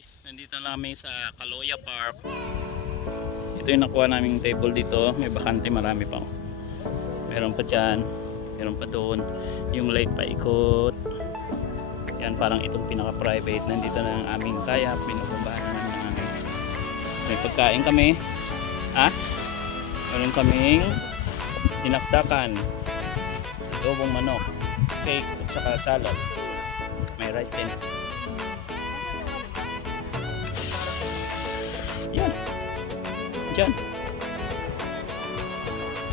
Nandito namin sa Kaloya Park. Ito yung nakuha naming table dito. May bakante, marami pa. Meron pa dyan, meron pa doon. Yung lake paikot. Yan, parang itong pinaka-private. Nandito na ang aming kayak. Pinupumbahan na namin ang aming. So, may pagkain kami. Meron kaming dinakdakan, adobong manok, cake at saka salad. May rice din. Yan. Diyan.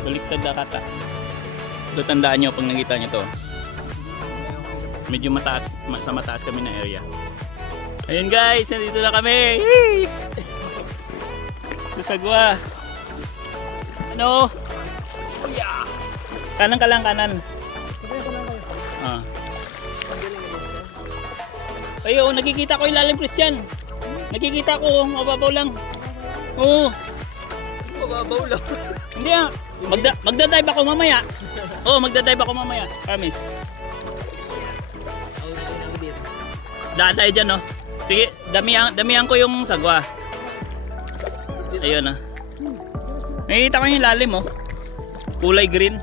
Baliktad na kata. Ito, tandaan nyo pag nakita nyo to. Medyo mataas, sa mataas kami na area. Ayun guys, nandito na kami. Sa Sagwa. Ano? Yeah. Kanan ka lang, kanan. Ayun, nakikita ko yung lalim, Christian. Nakikita ko, mababaw lang. Oo. Mababaw lang. Hindi ah. Magdadive ako mamaya. Oo, magdadive ako mamaya. Promise. Daan tayo dyan, no? Sige, damihan ko yung sagwa. Ayun, ah. Nakikita ko yung lalim, oh. Kulay green.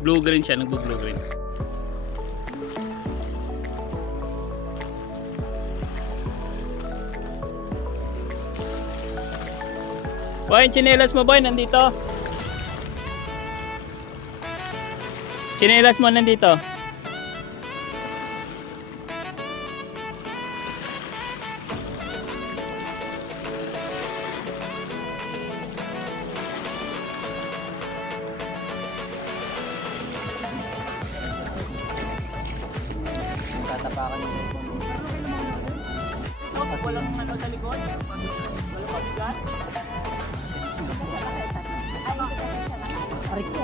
Blue-green siya, nagbo-blue-green. Boy, chinelas mo boy, nandito. Chinelas mo nandito. Tatapakan yung Walang ano sa likod? Walang pabigat? Ariko.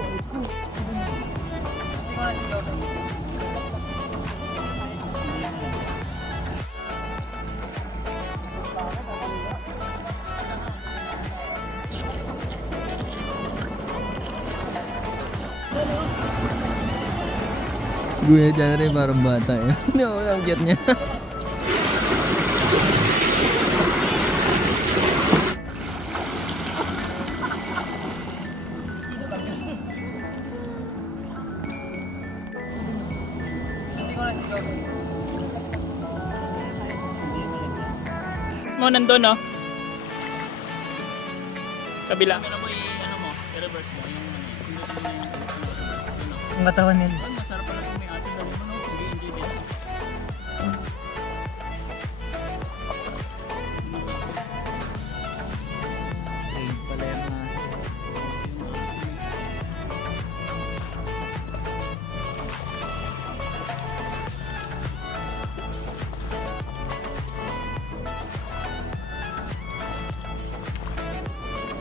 Gue dyan rin parang bata eh. No, ang cute niya. Mo nandun, no? Kabila. Ano mo i-reverse mo yung Ang katawan nila. masarap pala kung may asin dali mo, no? Sige, enjoy din. Okay, pala yung mga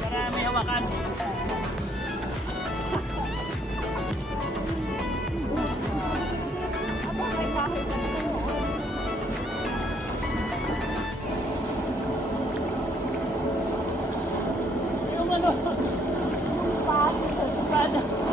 Para may hawakan. Yung ano? Paano?